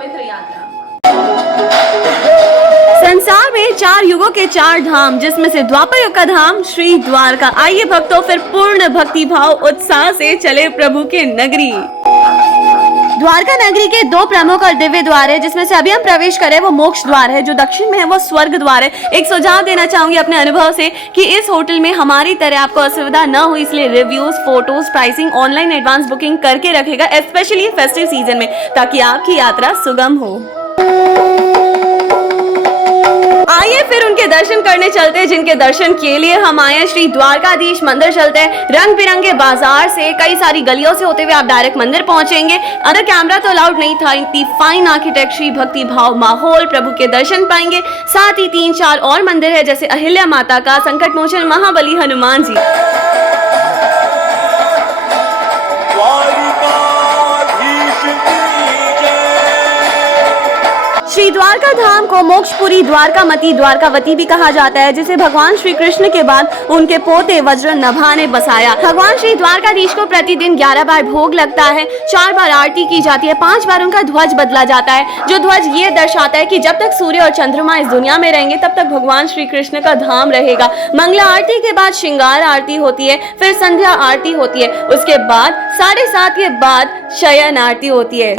पवित्र यात्रा। संसार में 4 युगों के 4 धाम, जिसमें से द्वापर युग का धाम श्री द्वारका। आइए भक्तों, फिर पूर्ण भक्ति भाव उत्साह से चले प्रभु के नगरी। द्वारका नगरी के 2 प्रमुख और दिव्य द्वार है, जिसमें से अभी हम प्रवेश करें वो मोक्ष द्वार है, जो दक्षिण में है वो स्वर्ग द्वार है। एक सुझाव देना चाहूंगी अपने अनुभव से कि इस होटल में हमारी तरह आपको असुविधा न हो, इसलिए reviews, photos, pricing, online advance booking करके रखेगा, स्पेशली फेस्टिव सीजन में, ताकि आपकी यात्रा सुगम हो। आइए फिर उनके दर्शन करने चलते हैं, जिनके दर्शन के लिए हम आए हैं। श्री द्वारकाधीश मंदिर चलते हैं। रंग बिरंगे बाजार से, कई सारी गलियों से होते हुए आप डायरेक्ट मंदिर पहुंचेंगे। अंदर कैमरा तो अलाउड नहीं था, इतनी फाइन आर्किटेक्चर, भक्ति भाव माहौल, प्रभु के दर्शन पाएंगे। साथ ही 3-4 और मंदिर है, जैसे अहिल्या माता का, संकट मोचन महाबली हनुमान जी। श्री द्वारका धाम को मोक्षपुरी, द्वारकामती, द्वारकावती भी कहा जाता है, जिसे भगवान श्री कृष्ण के बाद उनके पोते वज्रनभा ने बसाया। भगवान श्री द्वारकाधीश को प्रतिदिन 11 बार भोग लगता है, 4 बार आरती की जाती है, 5 बार उनका ध्वज बदला जाता है, जो ध्वज ये दर्शाता है कि जब तक सूर्य और चंद्रमा इस दुनिया में रहेंगे तब तक भगवान श्री कृष्ण का धाम रहेगा। मंगला आरती के बाद श्रृंगार आरती होती है, फिर संध्या आरती होती है, उसके बाद 7:30 के बाद शयन आरती होती है।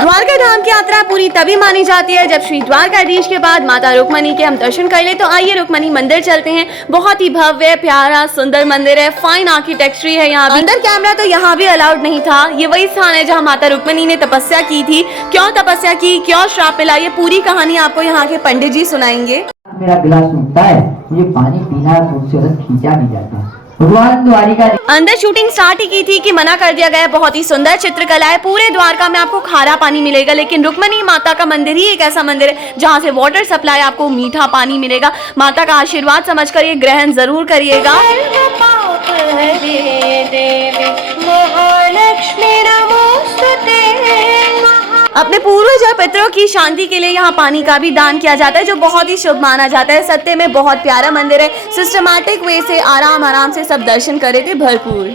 द्वारका धाम की यात्रा पूरी तभी मानी जाती है जब श्री द्वारकाधीश के बाद माता रुक्मणी के हम दर्शन कर ले। तो आइए रुक्मणी मंदिर चलते हैं। बहुत ही भव्य, प्यारा, सुंदर मंदिर है, फाइन आर्किटेक्चर है यहाँ भी। अंदर कैमरा तो यहाँ भी अलाउड नहीं था। ये वही स्थान है जहाँ माता रुक्मणी ने तपस्या की थी। क्यों तपस्या की, क्यों श्राप मिला, ये पूरी कहानी आपको यहाँ के पंडित जी सुनाएंगे। मेरा गिलास सूखता है, मुझे पानी पीना है, खूबसूरत खींचा नहीं जाता। भगवान द्वारिका अंदर शूटिंग स्टार्ट ही की थी कि मना कर दिया गया। बहुत ही सुंदर चित्रकला है। पूरे द्वारका में आपको खारा पानी मिलेगा, लेकिन रुक्मणी माता का मंदिर ही एक ऐसा मंदिर है जहाँ से वाटर सप्लाई, आपको मीठा पानी मिलेगा। माता का आशीर्वाद समझकर ये ग्रहण जरूर करिएगा। अपने पूर्वज और पितरों की शांति के लिए यहाँ पानी का भी दान किया जाता है, जो बहुत ही शुभ माना जाता है। सत्य में बहुत प्यारा मंदिर है। सिस्टमैटिक वे से आराम से सब दर्शन करे थे भरपूर।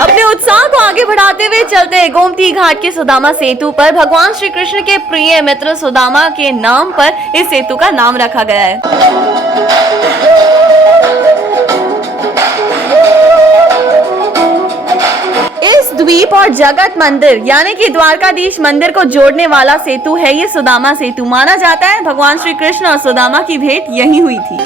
अपने उत्साह को आगे बढ़ाते हुए चलते हैं गोमती घाट के सुदामा सेतु पर। भगवान श्री कृष्ण के प्रिय मित्र सुदामा के नाम पर इस सेतु का नाम रखा गया है। द्वीप और जगत मंदिर यानी कि द्वारकाधीश मंदिर को जोड़ने वाला सेतु है ये सुदामा सेतु। माना जाता है भगवान श्री कृष्ण और सुदामा की भेंट यहीं हुई थी।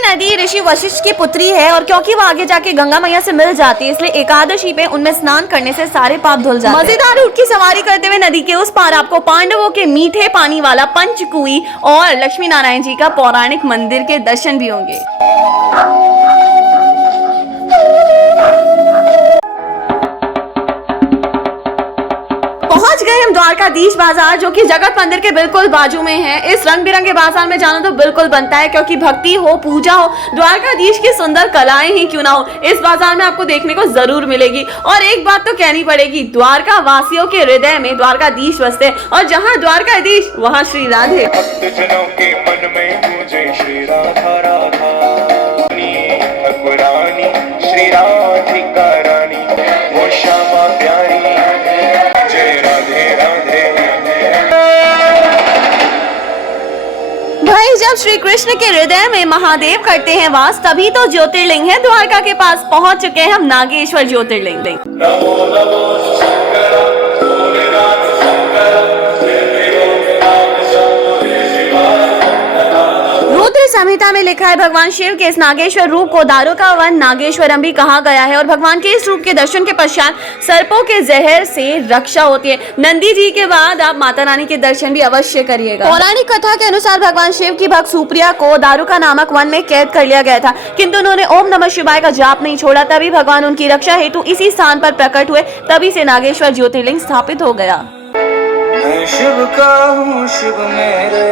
नदी ऋषि वशिष्ठ की पुत्री है, और क्योंकि वो आगे जाके गंगा मैया से मिल जाती है, इसलिए एकादशी पे उनमें स्नान करने से सारे पाप धुल जाते हैं। मजेदार ऊंट की सवारी करते हुए नदी के उस पार आपको पांडवों के मीठे पानी वाला पंचकुई और लक्ष्मी नारायण जी का पौराणिक मंदिर के दर्शन भी होंगे। पहुंच गए हम द्वारकाधीश बाजार, जो कि जगत मंदिर के बिल्कुल बाजू में है। इस रंग बिरंगे बाजार में जाना तो बिल्कुल बनता है, क्योंकि भक्ति हो, पूजा हो, द्वारकाधीश की सुंदर कलाएं ही क्यों ना हो, इस बाजार में आपको देखने को जरूर मिलेगी। और एक बात तो कहनी पड़ेगी, द्वारका वासियों के हृदय में द्वारकाधीश बसते हैं, और जहाँ द्वारकाधीश वहाँ श्री राधे। भक्तजनों के मन में गूंजे श्री राधा राधा, श्री राधिका रानी, वो श्यामा प्यारी, जय राधे राधे। भाई, जब श्री कृष्ण के हृदय में महादेव करते हैं वास, तभी तो ज्योतिर्लिंग है। द्वारका के पास पहुंच चुके हैं हम नागेश्वर ज्योतिर्लिंग। नमो नमो शंकर, भोलेनाथ शंकर, संहिता में लिखा है भगवान शिव के इस नागेश्वर रूप को दारू का वन नागेश्वरम भी कहा गया है और भगवान के इस रूप के दर्शन के पश्चात सर्पों के जहर से रक्षा होती है। नंदी जी के बाद आप माता रानी के दर्शन भी अवश्य करिएगा। पौराणिक कथा के अनुसार भगवान शिव की भक्त सुप्रिया को दारुका नामक वन में कैद कर लिया गया था, किंतु उन्होंने ओम नमः शिवाय का जाप नहीं छोड़ा। तभी भगवान उनकी रक्षा हेतु इसी स्थान पर प्रकट हुए। तभी से नागेश्वर ज्योतिर्लिंग स्थापित हो गया। मैं शिव का हूँ, शिव मेरे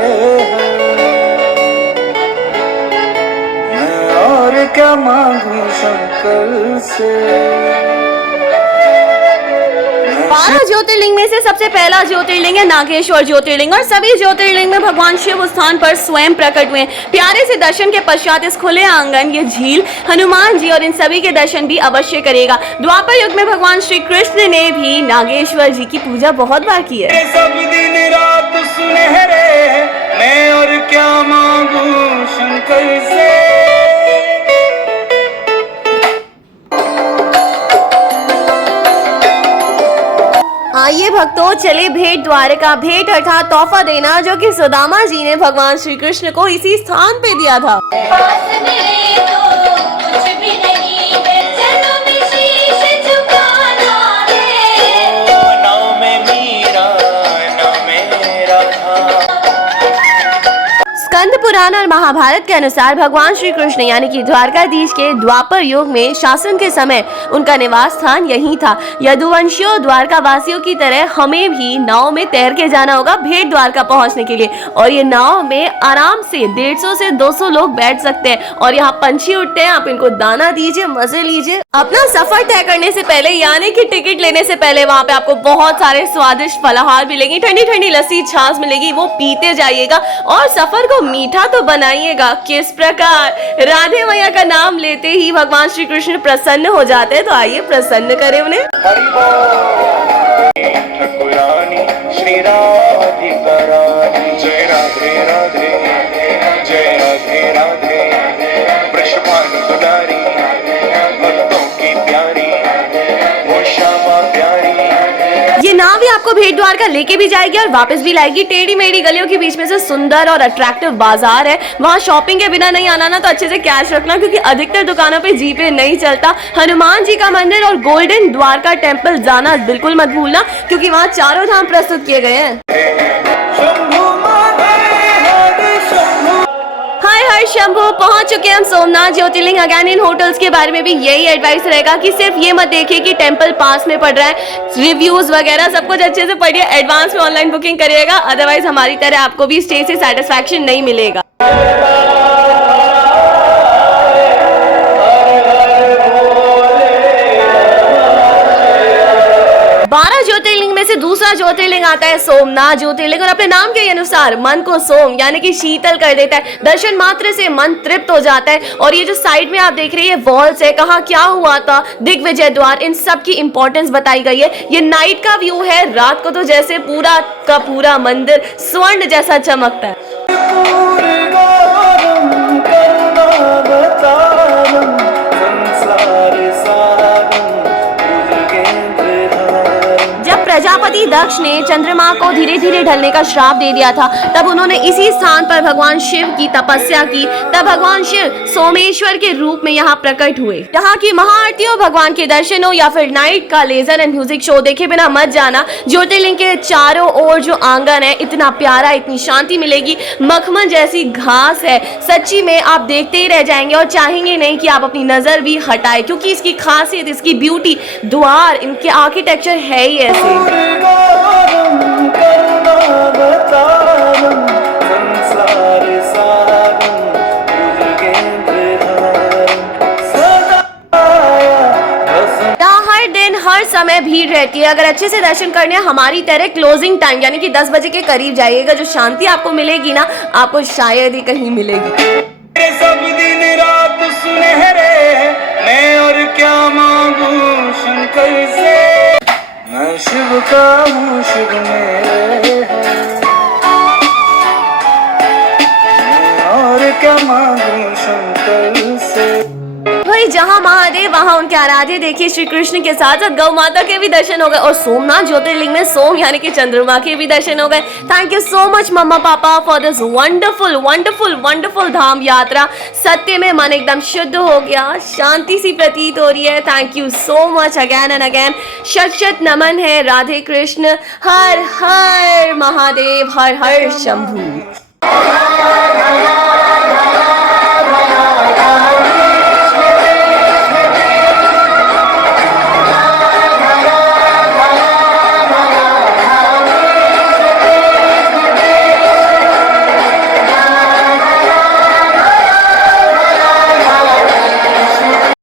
मैं और क्या मांगू शंकर से। 12 ज्योतिर्लिंग में से सबसे पहला ज्योतिर्लिंग है नागेश्वर ज्योतिर्लिंग और सभी ज्योतिर्लिंग में भगवान शिव उस स्थान पर स्वयं प्रकट हुए। प्यारे से दर्शन के पश्चात इस खुले आंगन, ये झील, हनुमान जी और इन सभी के दर्शन भी अवश्य करेगा। द्वापर युग में भगवान श्री कृष्ण ने भी नागेश्वर जी की पूजा बहुत बार की है। सब दिन रात सुनहरे मैं और क्या मांगू शंकर से। आइए भक्तों, चले भेंट द्वारका। भेंट अर्थात तोहफा देना, जो कि सुदामा जी ने भगवान श्री कृष्ण को इसी स्थान पे दिया था। स्कंद पुराण और महाभारत के अनुसार भगवान श्री कृष्ण यानी कि द्वारकाधीश के द्वापर युग में शासन के समय उनका निवास स्थान यही था। यदुवंशियों द्वारका वासियों की तरह हमें भी नाव में तैर के जाना होगा भेंट द्वारका पहुंचने के लिए, और ये नाव में आराम से 150 से 200 लोग बैठ सकते हैं और यहाँ पंछी उठते हैं। आप इनको दाना दीजिए, मजे लीजिए। अपना सफर तय करने से पहले यानी कि टिकट लेने से पहले वहाँ पे आपको बहुत सारे स्वादिष्ट फलाहार मिलेंगे, ठंडी ठंडी लस्सी छाछ मिलेगी, वो पीते जाइएगा और सफर को मीठा तो बनाइएगा। किस प्रकार? राधे मैया का नाम लेते ही भगवान श्री कृष्ण प्रसन्न हो जाते हैं, तो आइए प्रसन्न करें उन्हें। हरि बोल ठकुरानी श्री राधिका रानी। जय राधे राधे जय राधे राधे। वृषभानु दुलारी भक्तों की प्यारी वो श्यामा प्यारी। ये नाव भी आपको भेंट द्वारका लेके भी जाएगी और वापस भी लाएगी। टेढ़ी मेढ़ी गलियों के बीच में से सुंदर और अट्रैक्टिव बाजार है। वहाँ शॉपिंग के बिना नहीं आना ना, तो अच्छे से कैश रखना, क्योंकि अधिकतर दुकानों पे जीपे नहीं चलता। हनुमान जी का मंदिर और गोल्डन द्वारका टेम्पल जाना बिल्कुल मत भूलना, क्योंकि वहाँ चारों धाम प्रस्तुत किए गए हैं। हर शंभू पहुंच चुके हम सोमनाथ ज्योतिर्लिंग। अगेन इन होटल्स के बारे में भी यही एडवाइस रहेगा कि सिर्फ ये मत देखिए कि टेंपल पास में पड़ रहा है, रिव्यूज वगैरह सब कुछ अच्छे से पढ़िए, एडवांस में ऑनलाइन बुकिंग करिएगा, अदरवाइज हमारी तरह आपको भी स्टे से सेटिस्फैक्शन नहीं मिलेगा। 12 ज्योतिर्लिंग में से दूसरा ज्योतिर्लिंग आता है सोमनाथ ज्योतिर्लिंग, और अपने नाम के अनुसार मन को सोम यानी कि शीतल कर देता है। दर्शन मात्र से मन तृप्त हो जाता है। और ये जो साइड में आप देख रहे हैं वॉल्स है, कहाँ क्या हुआ था, दिग्विजय द्वार, इन सब की इंपॉर्टेंस बताई गई है। ये नाइट का व्यू है, रात को तो जैसे पूरा का पूरा मंदिर स्वर्ण जैसा चमकता है। प्रजापति दक्ष ने चंद्रमा को धीरे धीरे ढलने का श्राप दे दिया था, तब उन्होंने इसी स्थान पर भगवान शिव की तपस्या की। तब भगवान शिव सोमेश्वर के रूप में यहाँ प्रकट हुए। यहाँ की महाआरती हो, भगवान के दर्शन हो, या फिर नाइट का लेजर एंड म्यूजिक शो देखे बिना मत जाना। ज्योतिर्लिंग के चारों ओर जो आंगन है इतना प्यारा, इतनी शांति मिलेगी, मखमल जैसी घास है, सच्ची में आप देखते ही रह जाएंगे और चाहेंगे नहीं कि आप अपनी नजर भी हटाए, क्योंकि इसकी खासियत, इसकी ब्यूटी, द्वार, इनके आर्किटेक्चर है ही ऐसे। हर दिन हर समय भीड़ रहती है। अगर अच्छे से दर्शन करने हमारी तरह क्लोजिंग टाइम यानी कि 10 बजे के करीब जाइएगा, जो शांति आपको मिलेगी ना, आपको शायद ही कहीं मिलेगी। सब दिन रात सुनहरे मैं और क्या मांगू शंकर से। मैं शिव का हूँ, शिव मेरे और क्या मांगू शंकर से। भाई जहाँ महादेव वहाँ उनके आराध्य देखिए श्री कृष्ण के साथ साथ गौ माता के भी दर्शन हो गए और सोमनाथ ज्योतिर्लिंग में सोम यानी कि चंद्रमा के भी दर्शन हो गए। Thank you so much mamma papa for this wonderful wonderful wonderful धाम यात्रा। सत्य में मन एकदम शुद्ध हो गया, शांति सी प्रतीत हो रही है। Thank you so much again and again. शत शत नमन है। राधे कृष्ण। हर हर महादेव, हर हर शंभू।